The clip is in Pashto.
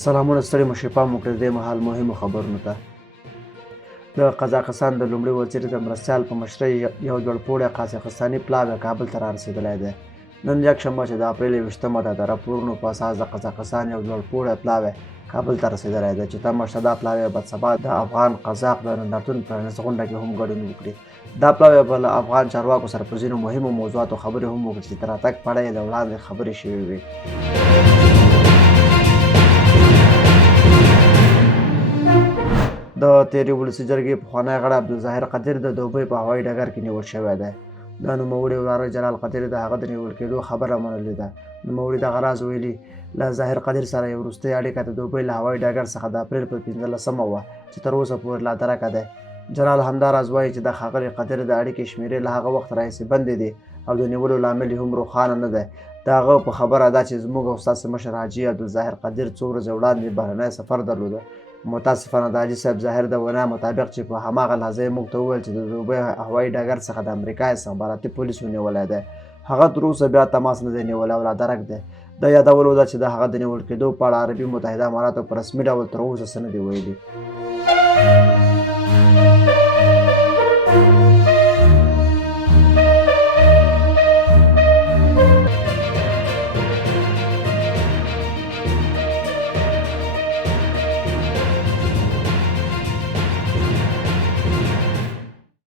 سلامونه ستړي مو شپه مو کړې دې مهال مهمو خبرونو ته. د قزاقستان د لومړي وزیر د مرستیال په مشرۍ یو جوړپوړی قازقستاني پلاوی کابل ته رارسېدلی دی. نن یکشنبه چې د اپریل 21 ده د راپورونو په اساس د قزاقستان یو جوړپوړی پلاوی کابل ته رسېدلی دی چې تمه شته دا پلاوی به سبا د افغان قزاق د نندارتون پرانیستې غونډه کې هم ګډون وکړي. دا پلاوی به له افغان چارواکو سره په ځینو مهمو موضوعاتو خبرې هم وکړي چې د راتګ په اړه یې د وړاندې خبرې شوې وي. د تیرې ولسي جرګې پخوانی غړی عبدالظاهر قدیر د دوبۍ په هوایي ډګر کې نیول شوی دی. د نوموړي وراره جلال قدیر د هغه د نیول کېدو خبره منلې ده. نوموړي دغه راز ویلي له ظاهر قدیر سره یو وروستۍ اړیکه د دوبۍ له هوایي ډګر څخه د اپریل په 15مه وه چې تر اوسه پورې لا درکه دی. جلال همداراز وایي چې د ښاغلي قدیر د اړیکې شمیرې له هغه وخت راهیسې بندې دي او د نیولو لامل هم روښانه نه دی. د هغه په خبره ده چې زموږ او ستاسې مشر حاجي عبدالظاهر قدیر څو ورځې وړاندې بهرنی سفر درلوده. متاسفانه د حاجي صاحب ظاهر د وینا مطابق چې په هماغه لحظه یې موږ ته وویل چې د دوبۍ هوایي ډګر څخه د امریکا استخباراتي پولیسو نیولی دی. هغه تر اوسه بیا تماس نه دی نیولی او لا درک دی. د یادولو ده چې د هغه د نیول کېدو په اړه عربي متحده اماراتو په رسمي ډول تر اوسه څه نه دي ویلي.